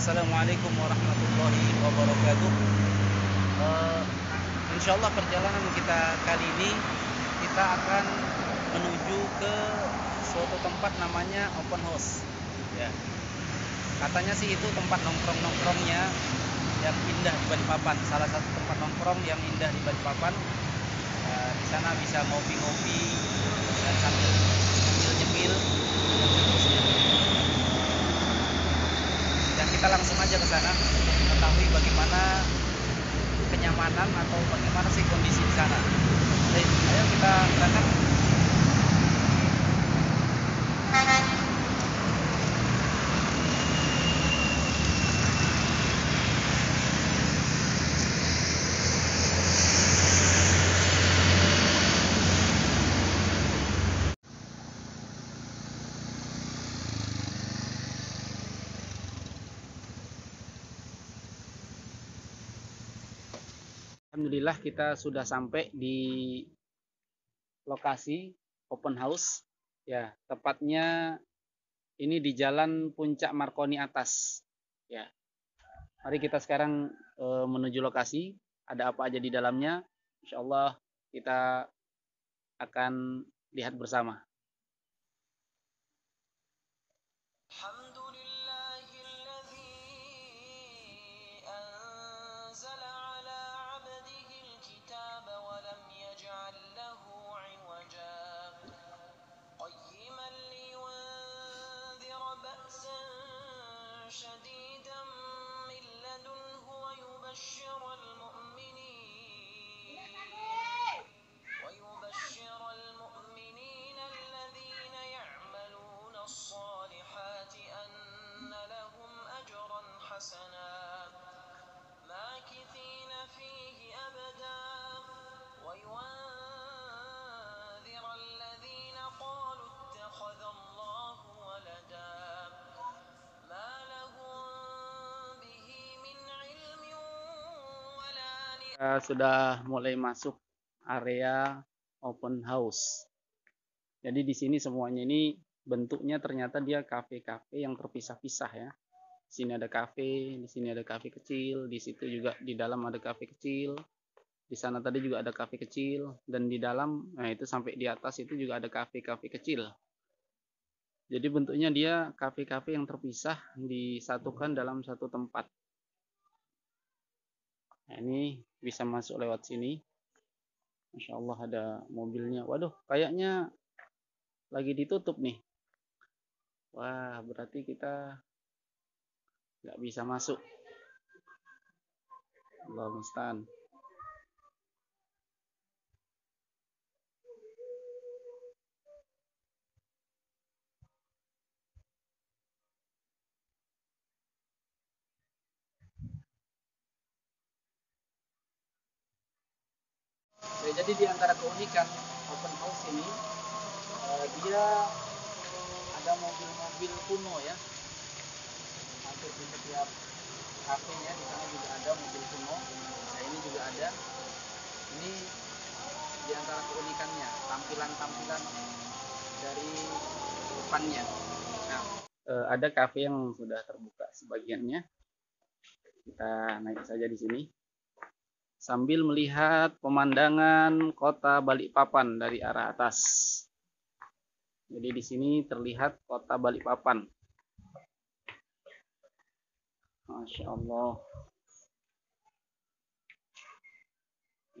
Assalamualaikum warahmatullahi wabarakatuh. Insya Allah perjalanan kita kali ini kita akan menuju ke suatu tempat namanya open house. Ya, katanya sih itu tempat nongkrongnya yang indah di Balikpapan. Salah satu tempat nongkrong yang indah di Balikpapan. Di sana bisa ngopi-ngopi dan sambil nyemil dan seterusnya. Dan kita langsung aja ke sana untuk mengetahui bagaimana kenyamanan atau bagaimana sih kondisi di sana. Baik, ayo kita berangkat. Alhamdulillah kita sudah sampai di lokasi open house. Ya, tepatnya ini di Jalan Puncak Marconi Atas. Ya, mari kita sekarang menuju lokasi. Ada apa aja di dalamnya? Insya Allah kita akan lihat bersama. Sudah mulai masuk area open house. Jadi di sini semuanya ini bentuknya ternyata dia kafe-kafe yang terpisah-pisah ya. Di sini ada kafe, di sini ada kafe kecil, di situ juga di dalam ada kafe kecil. Di sana tadi juga ada kafe kecil dan di dalam, nah itu sampai di atas itu juga ada kafe-kafe kecil. Jadi bentuknya dia kafe-kafe yang terpisah disatukan dalam satu tempat. Nah, ini bisa masuk lewat sini. Masya Allah ada mobilnya. Waduh, kayaknya lagi ditutup nih. Wah, berarti kita nggak bisa masuk. Allah musta'an. Ya, jadi di antara keunikan open house ini, dia ada mobil-mobil kuno ya. Hampir di setiap kafenya di sana juga ada mobil kuno. Nah, ini juga ada. Ini di antara keunikannya, tampilan-tampilan dari depannya. Nah, ada kafe yang sudah terbuka sebagiannya. Kita naik saja di sini sambil melihat pemandangan kota Balikpapan dari arah atas. Jadi di sini terlihat kota Balikpapan. Masya Allah.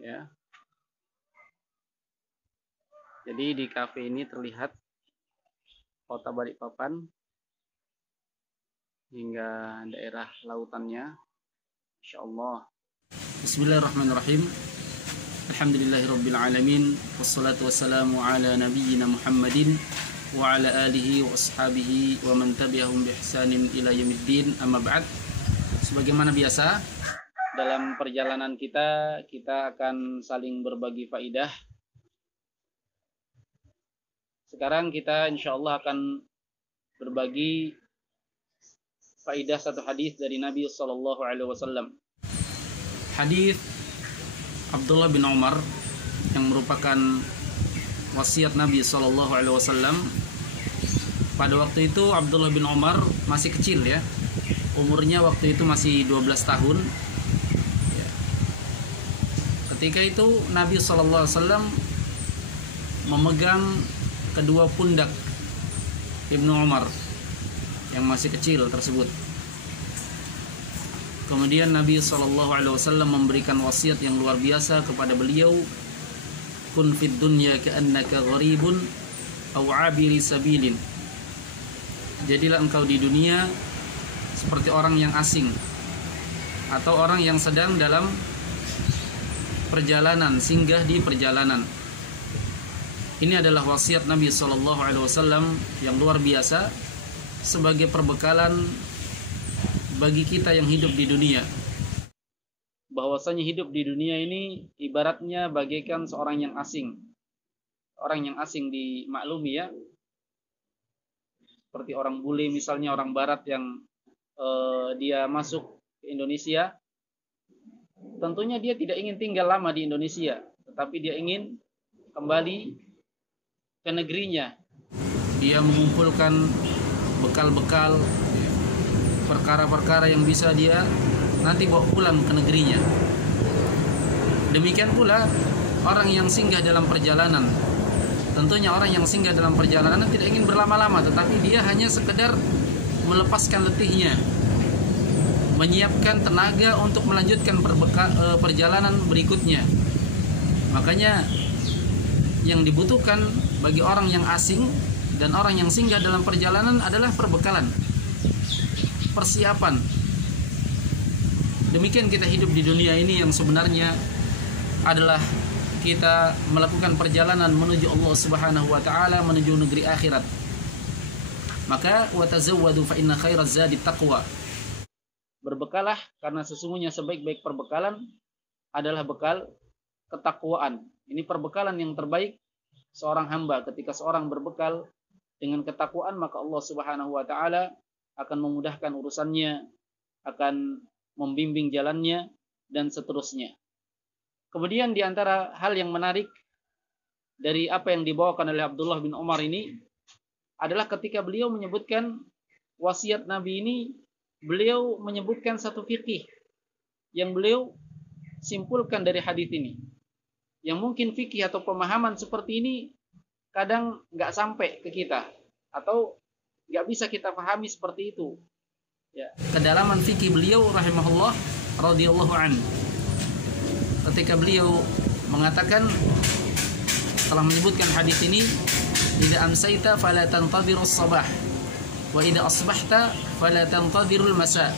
Ya. Jadi di kafe ini terlihat kota Balikpapan hingga daerah lautannya. Masya Allah. Bismillahirrahmanirrahim. Alhamdulillahirabbil alamin wassalatu wassalamu ala nabiyyina Muhammadin wa ala alihi wa ashabihi wa man tabi'ahum bi ihsanin ila yaumiddin. Amma ba'd. Sebagaimana biasa dalam perjalanan kita akan saling berbagi faidah. Sekarang kita insyaallah akan berbagi faidah satu hadis dari Nabi sallallahu alaihi wasallam. Hadis Abdullah bin Umar yang merupakan wasiat Nabi SAW. Pada waktu itu Abdullah bin Umar masih kecil ya, umurnya waktu itu masih 12 tahun. Ya. Ketika itu Nabi SAW memegang kedua pundak Ibnu Umar yang masih kecil tersebut. Kemudian Nabi SAW memberikan wasiat yang luar biasa kepada beliau, kun fid dunya ka'annaka gharibun aw 'abiri sabilin. Jadilah engkau di dunia seperti orang yang asing atau orang yang sedang dalam perjalanan, singgah di perjalanan. Ini adalah wasiat Nabi SAW yang luar biasa sebagai perbekalan bagi kita yang hidup di dunia. Bahwasanya hidup di dunia ini ibaratnya bagaikan seorang yang asing. Orang yang asing dimaklumi ya. Seperti orang bule misalnya, orang barat yang dia masuk ke Indonesia. Tentunya dia tidak ingin tinggal lama di Indonesia, tetapi dia ingin kembali ke negerinya. Dia mengumpulkan bekal-bekal, perkara-perkara yang bisa dia nanti bawa pulang ke negerinya. Demikian pula orang yang singgah dalam perjalanan. Tentunya orang yang singgah dalam perjalanan tidak ingin berlama-lama, tetapi dia hanya sekedar melepaskan letihnya, menyiapkan tenaga untuk melanjutkan perjalanan berikutnya. Makanya yang dibutuhkan bagi orang yang asing dan orang yang singgah dalam perjalanan adalah perbekalan, persiapan. Demikian kita hidup di dunia ini yang sebenarnya adalah kita melakukan perjalanan menuju Allah Subhanahu wa taala, menuju negeri akhirat. Maka watazawwadu fa inna khairaz zadi taqwa. Berbekalah karena sesungguhnya sebaik-baik perbekalan adalah bekal ketakwaan. Ini perbekalan yang terbaik seorang hamba. Ketika seorang berbekal dengan ketakwaan, maka Allah Subhanahu wa taala akan memudahkan urusannya, akan membimbing jalannya dan seterusnya. Kemudian di antara hal yang menarik dari apa yang dibawakan oleh Abdullah bin Umar ini adalah ketika beliau menyebutkan wasiat Nabi ini, beliau menyebutkan satu fikih yang beliau simpulkan dari hadis ini. Yang mungkin fikih atau pemahaman seperti ini kadang nggak sampai ke kita atau nggak bisa kita pahami seperti itu. Ya. Kedalaman fikih beliau rahimahullah radhiyallahu anhu. Ketika beliau mengatakan setelah menyebutkan hadis ini, idza amsayta fala tantadhiru as-sabah wa idza asbahta fala tantadhiru al-masa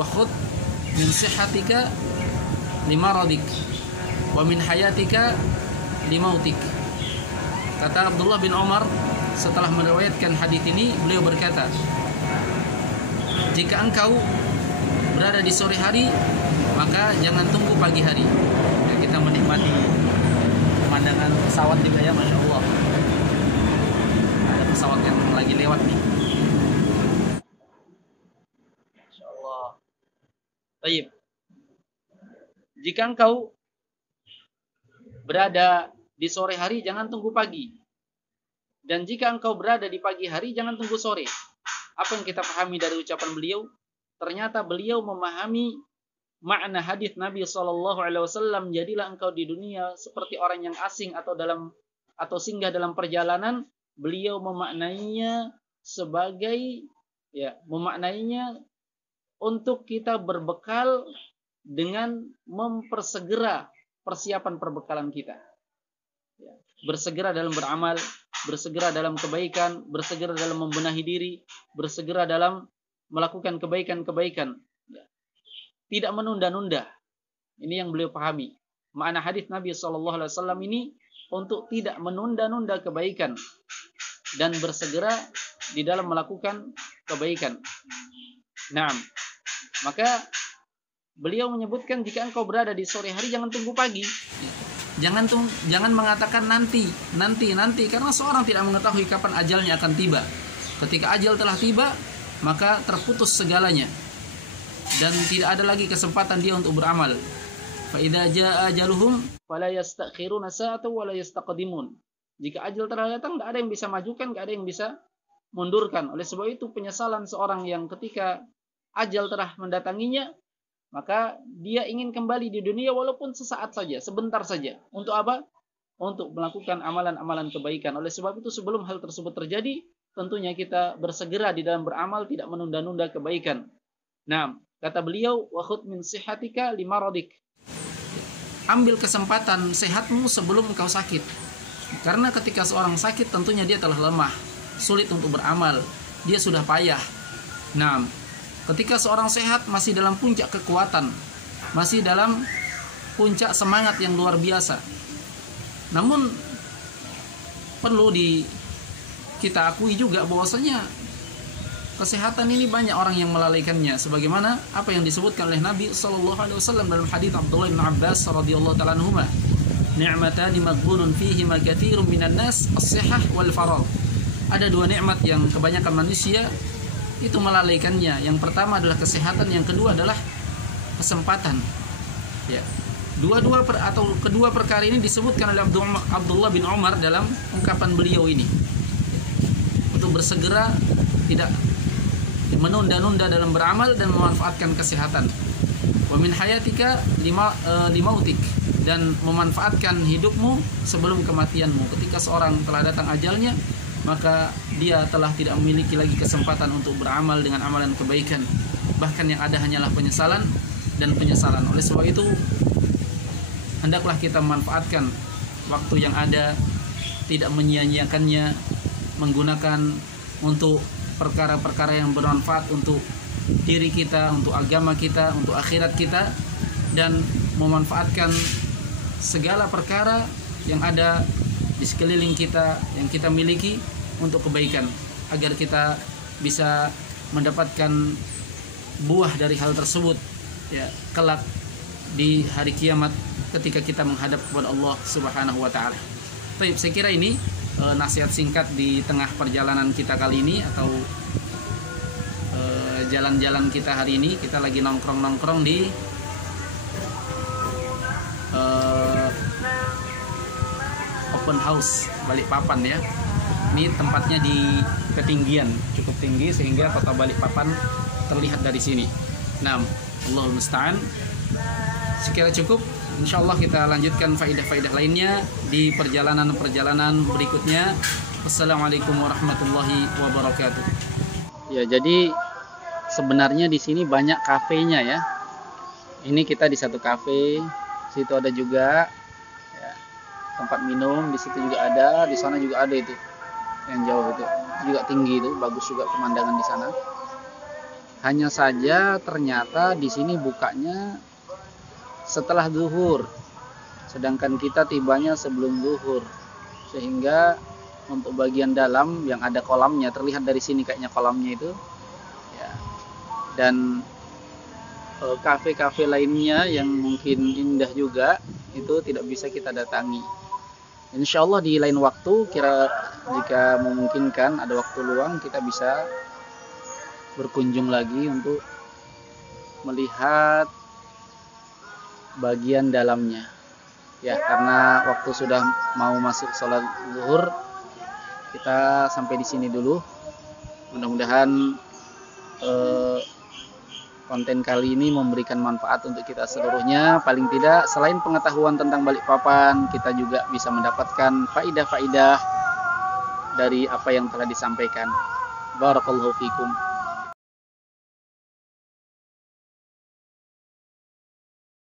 wa khudh min sihhatika limaradik wa min hayatika limautik. Kata Abdullah bin Umar setelah meriwayatkan hadis ini, beliau berkata, jika engkau berada di sore hari, maka jangan tunggu pagi hari. Ya, kita menikmati pemandangan pesawat juga ya, Masya Allah. Ada pesawat yang lagi lewat nih. Masya Allah. Baik. Jika engkau berada di sore hari, jangan tunggu pagi. Dan jika engkau berada di pagi hari, jangan tunggu sore. Apa yang kita pahami dari ucapan beliau? Ternyata beliau memahami makna hadis Nabi SAW, jadilah engkau di dunia seperti orang yang asing atau singgah dalam perjalanan. Beliau memaknainya sebagai memaknainya untuk kita berbekal dengan mempersegera persiapan perbekalan kita. Ya, bersegera dalam beramal, bersegera dalam kebaikan, bersegera dalam membenahi diri, bersegera dalam melakukan kebaikan-kebaikan. Ya. Tidak menunda-nunda. Ini yang beliau pahami. Makna hadis Nabi SAW ini untuk tidak menunda-nunda kebaikan dan bersegera di dalam melakukan kebaikan. Nah, maka beliau menyebutkan jika engkau berada di sore hari, jangan tunggu pagi. Jangan mengatakan nanti, karena seorang tidak mengetahui kapan ajalnya akan tiba. Ketika ajal telah tiba, maka terputus segalanya dan tidak ada lagi kesempatan dia untuk beramal. Fa idza jaa ajaluhum fala yastakhiruna sa'atan wa la yastaqdimun. Jika ajal telah datang, tidak ada yang bisa majukan, tidak ada yang bisa mundurkan. Oleh sebab itu penyesalan seorang yang ketika ajal telah mendatanginya, maka dia ingin kembali di dunia walaupun sesaat saja, sebentar saja. Untuk apa? Untuk melakukan amalan-amalan kebaikan. Oleh sebab itu sebelum hal tersebut terjadi, tentunya kita bersegera di dalam beramal, tidak menunda-nunda kebaikan. Nah, kata beliau, wa khudh min sihatika limaradik. Ambil kesempatan sehatmu sebelum engkau sakit. Karena ketika seorang sakit tentunya dia telah lemah, sulit untuk beramal, dia sudah payah. Nah, ketika seorang sehat masih dalam puncak kekuatan, masih dalam puncak semangat yang luar biasa. Namun perlu kita akui juga bahwasanya kesehatan ini banyak orang yang melalaikannya, sebagaimana apa yang disebutkan oleh Nabi sallallahu alaihi wasallam dalam hadis Abdullah bin Abbas radhiyallahu ta'ala anhuma, ni'matani maghbunun fihi ma katsirun minan nas as-sihah wal faragh. Ada dua nikmat yang kebanyakan manusia itu melalaikannya. Yang pertama adalah kesehatan, yang kedua adalah kesempatan. Ya. Kedua perkara ini disebutkan oleh Abdullah bin Umar dalam ungkapan beliau ini. Untuk bersegera, tidak menunda-nunda dalam beramal dan memanfaatkan kesehatan. Wa min hayatika limautik, dan memanfaatkan hidupmu sebelum kematianmu. Ketika seorang telah datang ajalnya, maka dia telah tidak memiliki lagi kesempatan untuk beramal dengan amalan kebaikan. Bahkan yang ada hanyalah penyesalan dan penyesalan. Oleh sebab itu, hendaklah kita memanfaatkan waktu yang ada, tidak menyia-nyiakannya, menggunakan untuk perkara-perkara yang bermanfaat untuk diri kita, untuk agama kita, untuk akhirat kita, dan memanfaatkan segala perkara yang ada di sekeliling kita, yang kita miliki untuk kebaikan, agar kita bisa mendapatkan buah dari hal tersebut, ya, kelak di hari kiamat ketika kita menghadap kepada Allah Subhanahu wa taala. Baik, saya kira ini nasihat singkat di tengah perjalanan kita kali ini, atau jalan-jalan kita hari ini. Kita lagi nongkrong-nongkrong di open house Balikpapan ya. Ini tempatnya di ketinggian cukup tinggi sehingga kota Balikpapan terlihat dari sini. Nah, Allahul musta'an. Sekira cukup. Insyaallah kita lanjutkan faidah-faidah lainnya di perjalanan-perjalanan berikutnya. Wassalamualaikum warahmatullahi wabarakatuh. Ya, jadi sebenarnya di sini banyak kafenya ya. Ini kita di satu kafe, situ ada juga ya, tempat minum, di situ juga ada, di sana juga ada itu. Yang jauh itu juga tinggi itu, bagus juga pemandangan di sana. Hanya saja ternyata di sini bukanya setelah zuhur, sedangkan kita tibanya sebelum zuhur, sehingga untuk bagian dalam yang ada kolamnya, terlihat dari sini kayaknya kolamnya itu ya. Dan kafe-kafe lainnya yang mungkin indah juga itu tidak bisa kita datangi. Insyaallah di lain waktu, jika memungkinkan ada waktu luang, kita bisa berkunjung lagi untuk melihat bagian dalamnya ya, karena waktu sudah mau masuk sholat zuhur. Kita sampai di sini dulu. Mudah-mudahan konten kali ini memberikan manfaat untuk kita seluruhnya. Paling tidak, selain pengetahuan tentang Balikpapan, kita juga bisa mendapatkan faidah-faidah dari apa yang telah disampaikan. Barakallahu fikum.